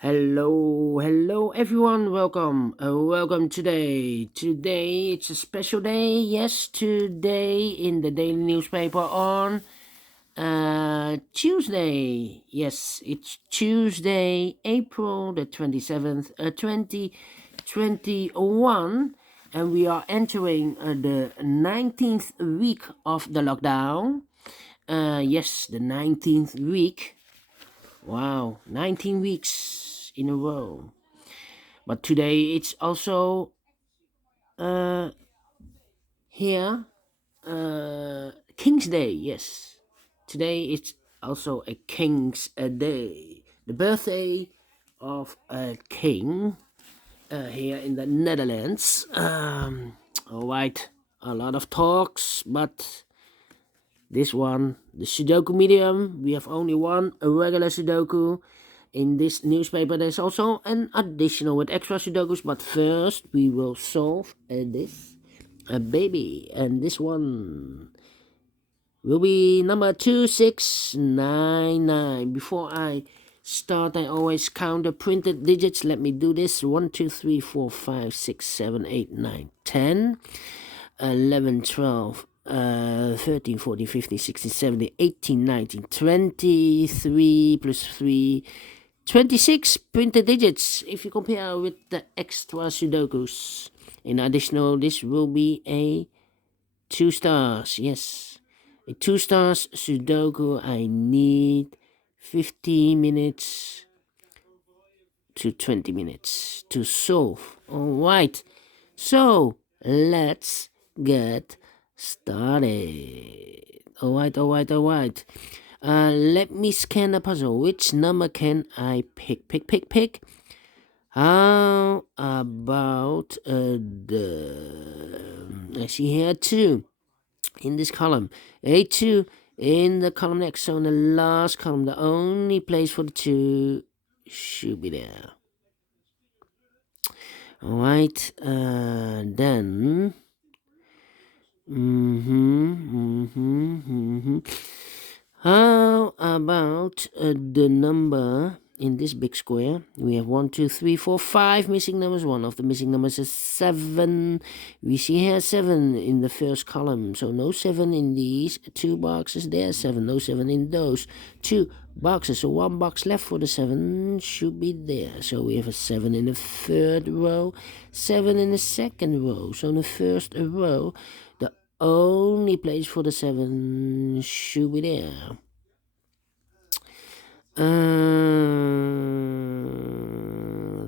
Hello everyone. Welcome today. Today it's a special day. Yes, today in the daily newspaper on Tuesday. Yes, it's Tuesday, April the 27th, 2021, and we are entering the 19th week of the lockdown. Yes, the 19th week. Wow, 19 weeks in a row. But today it's also uh, here King's Day. Yes, today it's also a King's Day, the birthday of a king here in the Netherlands. All right, a lot of talks, but this one, the Sudoku Medium, we have only one, a regular Sudoku. In this newspaper, there's also an additional with extra Sudokus, but first we will solve this a baby, and this one will be number 2699. Before I start, I always count the printed digits. Let me do this: 1 2 3 4 5 6 7 8 9 10 11 12 13 14 15 16 17 18 19 23 plus 3 26 printed digits if you compare with the extra Sudokus. In additional, this will be a 2 stars. Yes, a 2 stars Sudoku. I need 15 minutes to 20 minutes to solve. Alright, so let's get started. Alright. Let me scan the puzzle. Which number can I pick? How about I see here 2 in this column. A2 in the column next. So in the last column, the only place for the 2 should be there. Alright, then. How about the number in this big square? We have 1, 2, 3, 4, 5 missing numbers. One of the missing numbers is 7. We see here 7 in the first column. So no 7 in these 2 boxes. There's 7. No 7 in those 2 boxes. So 1 box left for the 7 should be there. So we have a 7 in the third row, 7 in the second row. So in the first row, the only place for the 7 should be there.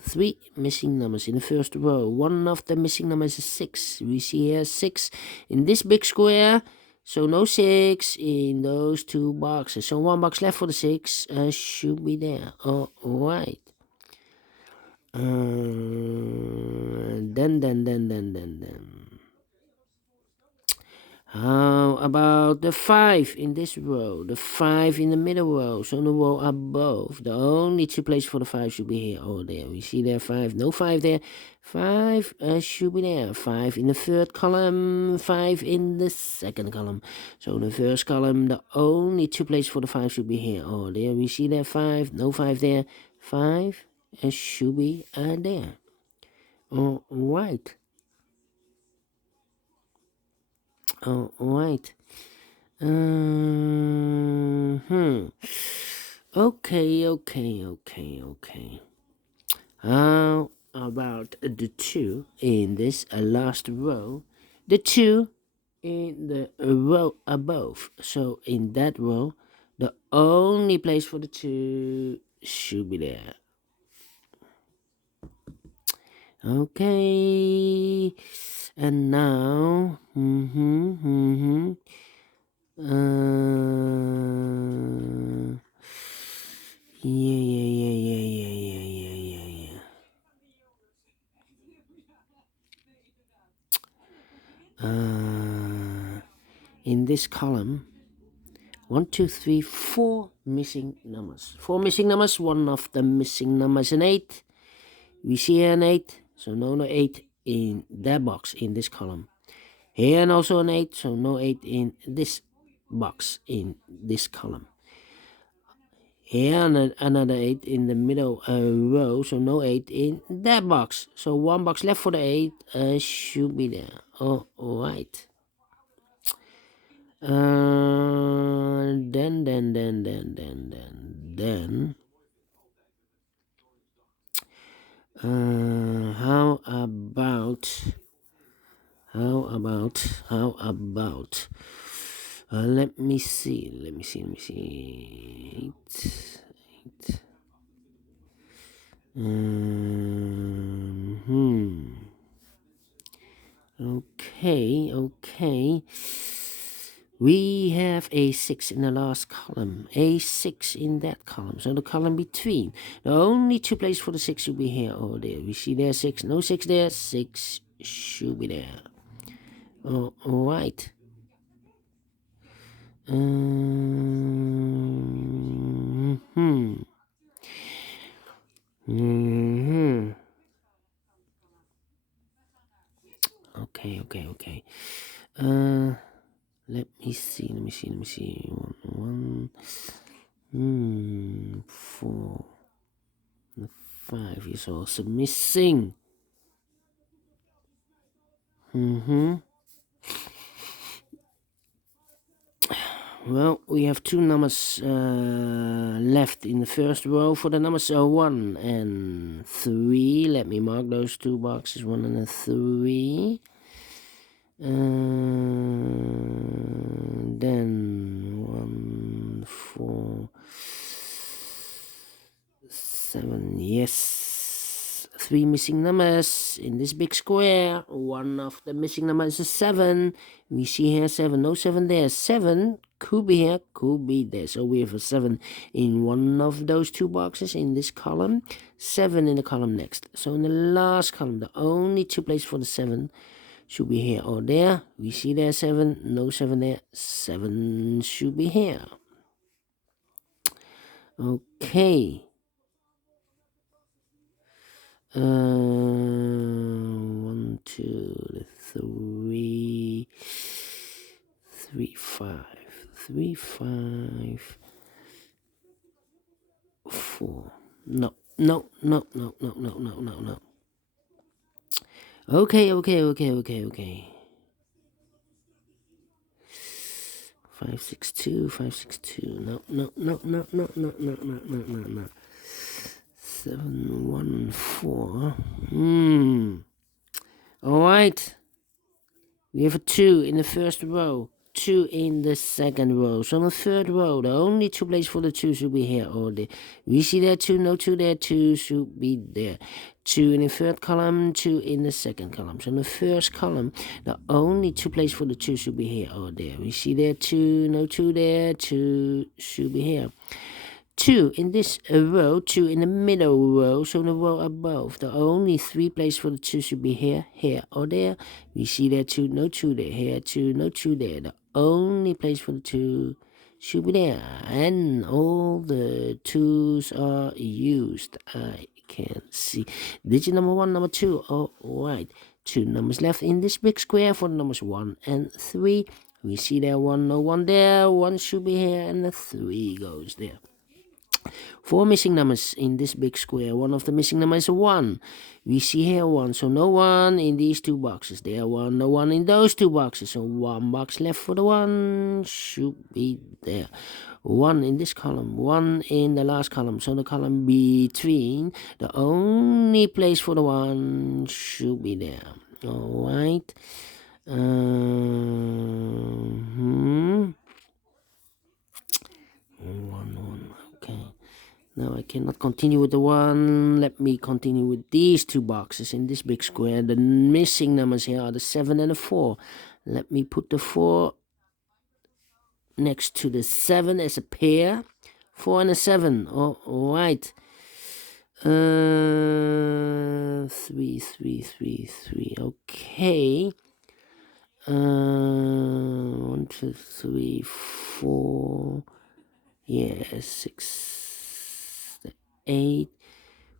3 missing numbers in the first row. One of the missing numbers is 6. We see here 6 in this big square. So no 6 in those 2 boxes. So 1 box left for the 6 should be there. Alright. Then. How about the 5 in this row? The 5 in the middle row. So in the row above. The only 2 places for the 5 should be here. Oh, there. We see there 5. No 5 there. 5 should be there. 5 in the third column. 5 in the second column. So in the first column, the only 2 places for the 5 should be here. Oh, there. We see there 5. No 5 there. 5 should be there. All right. Alright. Okay. How about the 2 in this last row? The 2 in the row above. So in that row, the only place for the 2 should be there. Okay. And now, yeah. In this column, 1, 2, 3, 4 missing numbers. 4 missing numbers. One of the missing numbers an 8. We see here an 8. So no 8 in that box in this column. Here and also an 8. So no 8 in this box in this column. Here another 8 in the middle row, so no 8 in that box. So one box left for the 8 should be there. Oh, alright. Then how about let me see. Eight. Okay. We have a 6 in the last column, a 6 in that column, so the column between. The only two places for the 6 should be here or there. We see there 6, no 6 there, 6 should be there. Oh, alright. Okay. Let me see. 4, 5 is also missing. Well, we have two numbers left in the first row for the numbers 1 and 3. Let me mark those two boxes, 1 and 3. Then 1, 4, 7. Yes. 3 missing numbers in this big square. One of the missing numbers is 7. We see here 7, no 7 there. 7 could be here, could be there. So we have a 7 in one of those two boxes in this column. 7 in the column next. So in the last column, the only two places for the 7 should be here or there. We see there 7, no 7 there. 7 should be here. Okay. 1, 2, 3, 5, 4. No. Okay. 562. No. 714. Alright. We have a 2 in the first row, 2 in the second row. So in the third row, the only two places for the 2 should be here or there. We see there 2, no 2 there, 2 should be there. 2 in the third column, 2 in the second column. So in the first column, the only two places for the 2 should be here or there. We see there 2, no 2 there, 2 should be here. 2 in this row, 2 in the middle row, so in the row above. The only 3 places for the 2 should be here, or there. We see there 2, no 2 there, here 2, no 2 there. The only place for the 2 should be there. And all the 2s are used. I can see. Digit number 1, number 2. Alright. 2 numbers left in this big square for the numbers 1 and 3. We see there 1, no 1 there. 1 should be here, and the 3 goes there. 4 missing numbers in this big square. One of the missing numbers is 1. We see here 1, so no 1 in these two boxes. There 1, no 1 in those two boxes. So 1 box left for the 1 should be there. 1 in this column, 1 in the last column. So the column between, the only place for the 1 should be there. Alright. 1, okay. Now I cannot continue with the 1. Let me continue with these two boxes in this big square. The missing numbers here are the 7 and the 4. Let me put the 4 next to the 7 as a pair. 4 and a 7. Alright. 3. Okay. 1, 2, 3, 4. Yeah, 6, 8,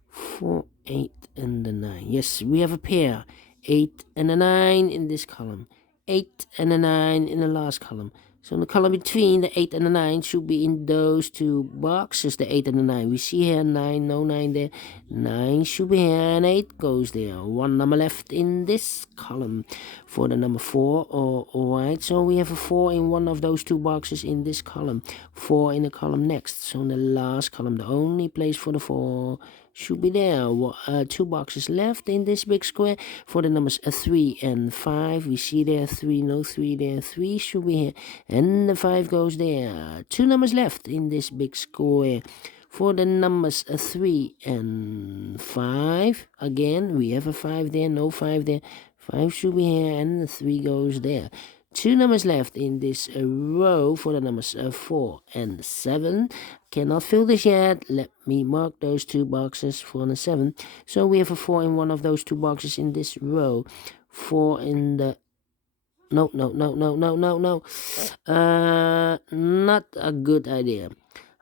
4, 8, and the 9. Yes, we have a pair. 8 and a 9 in this column. 8 and a 9 in the last column. So the column between the 8 and the 9 should be in those two boxes, the 8 and the 9. We see here 9, no 9 there. 9 should be here and 8 goes there. One number left in this column for the number 4. Alright, so we have a 4 in one of those two boxes in this column. 4 in the column next. So in the last column, the only place for the 4 should be there. Two boxes left in this big square for the numbers 3 and 5. We see there 3, no 3 there. 3 should be here and the 5 goes there. Two numbers left in this big square for the numbers 3 and 5. Again, we have a 5 there, no 5 there. 5 should be here and the 3 goes there. Two numbers left in this row for the numbers 4 and 7. Cannot fill this yet. Let me mark those two boxes for the 7. So we have a 4 in one of those two boxes in this row. 4 in the... No. Not a good idea.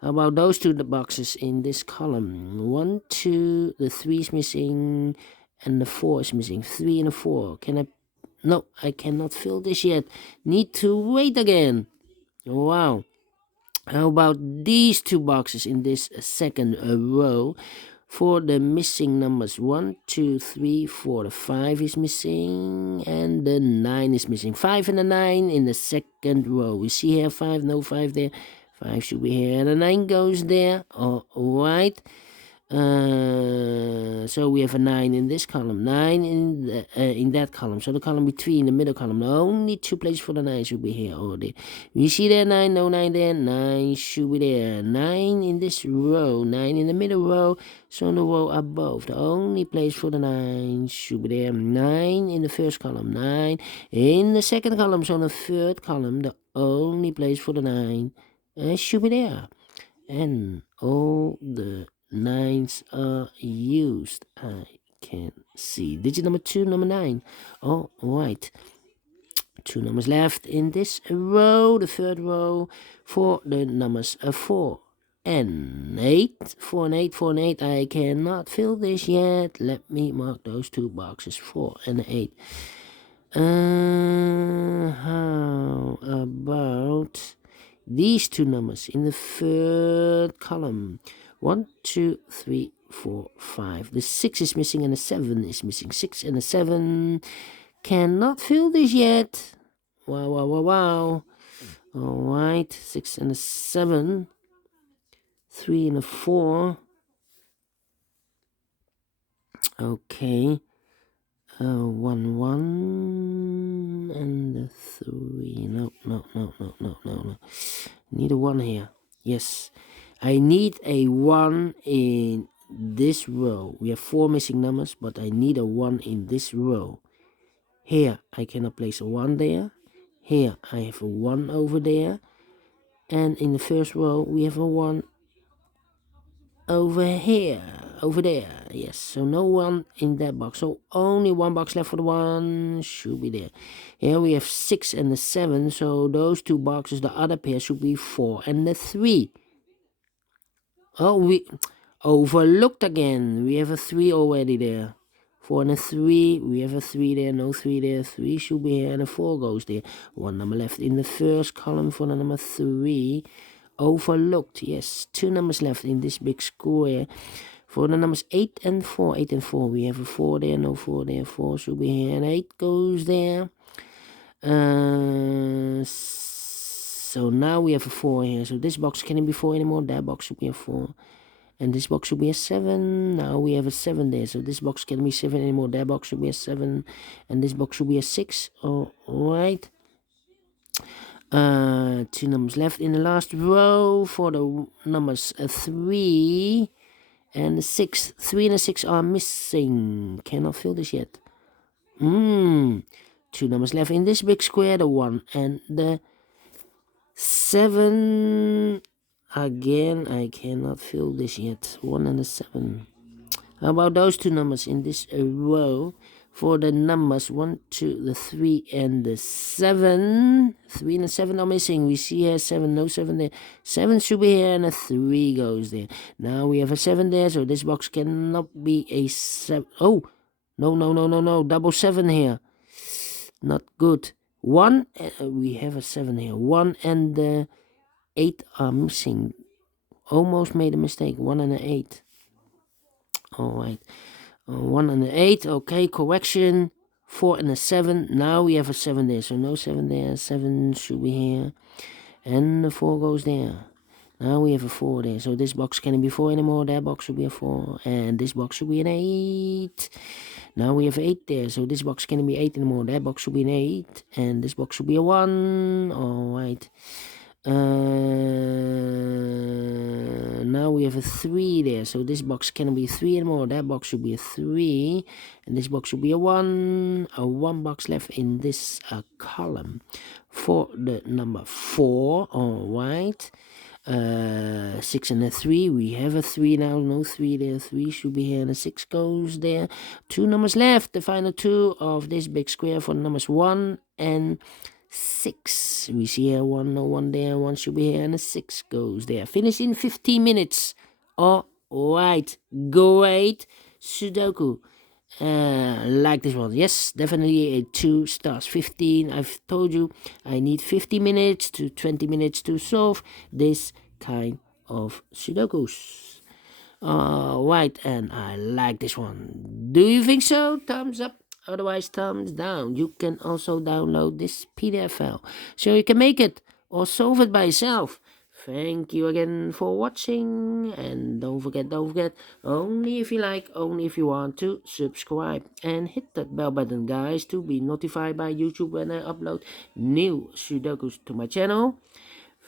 How about those two boxes in this column? 1, 2, the 3 is missing and the 4 is missing. 3 and a 4. Can I... No, I cannot fill this yet. Need to wait again. Wow. How about these two boxes in this second row? For the missing numbers 1, 2, 3, 4. The 5 is missing and the 9 is missing. 5 and the 9 in the second row. We see here 5, no 5 there. 5 should be here and the 9 goes there. Alright. So we have a 9 in this column, 9 in that column. So the column between the middle column, the only two places for the 9 should be here or there. We see there 9, no 9 there, 9 should be there. 9 in this row, 9 in the middle row. So in the row above, the only place for the 9 should be there. 9 in the first column, 9 in the second column. So in the third column, the only place for the 9 should be there. And all the 9s are used. I can see digit number 2, number 9. All right. Two numbers left in this row, the third row, for the numbers 4 and 8. 4 and 8, 4 and 8. I cannot fill this yet. Let me mark those two boxes, 4 and 8. How about these two numbers in the third column? 1, 2, 3, 4, 5. The 6 is missing and the 7 is missing. 6 and the 7 cannot fill this yet. Wow. Alright, 6 and a 7. 3 and a 4. Okay. 1, 1 and a 3. No. Need a 1 here. Yes. I need a 1 in this row. We have 4 missing numbers, but I need a 1 in this row. Here, I cannot place a 1 there. Here, I have a 1 over there. And in the first row, we have a 1 over here. Over there. Yes, so no 1 in that box. So only one box left for the 1. Should be there. Here we have 6 and the 7. So those two boxes, the other pair should be 4 and the 3. Oh, we overlooked again. We have a 3 already there. 4 and a 3. We have a 3 there. No 3 there. 3 should be here and a 4 goes there. One number left in the first column for the number 3. Overlooked. Yes, two numbers left in this big square. For the numbers 8 and 4. 8 and 4. We have a 4 there. No 4 there. 4 should be here and 8 goes there. So now we have a 4 here. So this box cannot be 4 anymore. That box should be a 4. And this box should be a 7. Now we have a 7 there. So this box can't be 7 anymore. That box should be a 7. And this box should be a 6. Alright. Two numbers left in the last row for the numbers 3 and 6. 3 and 6 are missing. Cannot fill this yet. Two numbers left in this big square. The 1 and the 7. Again, I cannot fill this yet. 1 and a 7. How about those two numbers in this row? For the numbers 1, 2, the 3 and the 7. 3 and the 7 are missing. We see here 7, no 7 there. 7 should be here and a 3 goes there. Now we have a 7 there, so this box cannot be a 7. Oh, no. Double 7 here. Not good. 1, we have a 7 here. 1 and 8 are missing. Almost made a mistake. 1 and 8. Alright. 1 and 8. Okay, correction. 4 and 7. Now we have a 7 there. So no 7 there. 7 should be here. And the 4 goes there. Now we have a 4 there. So this box can't be 4 anymore. That box should be a 4. And this box should be an 8. Now we have 8 there. So this box can't be 8 anymore. That box should be an 8. And this box should be a 1. Alright. Now we have a 3 there. So this box cannot be 3 anymore. That box should be a 3. And this box should be a 1. A 1 box left in this column for the number 4. Alright. 6 and a 3. We have a 3 now. No 3 there. 3 should be here. And a 6 goes there. 2 numbers left. The final 2 of this big square for numbers 1 and 6. We see here 1, no 1 there. 1 should be here. And a 6 goes there. Finish in 15 minutes. Alright. Great Sudoku. Like this one. Yes, definitely a 2 stars. 15. I've told you I need 50 minutes to 20 minutes to solve this kind of Sudokus. Right, and I like this one. Do you think so? Thumbs up. Otherwise, thumbs down. You can also download this PDF file so you can make it or solve it by yourself. Thank you again for watching, and don't forget, only if you like, only if you want to, subscribe and hit that bell button, guys, to be notified by YouTube when I upload new Sudokus to my channel.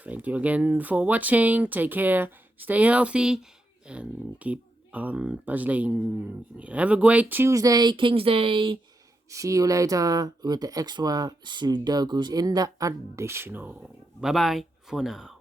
Thank you again for watching. Take care, stay healthy, and keep on puzzling. Have a great Tuesday, King's Day. See you later with the extra Sudokus in the additional. Bye bye for now.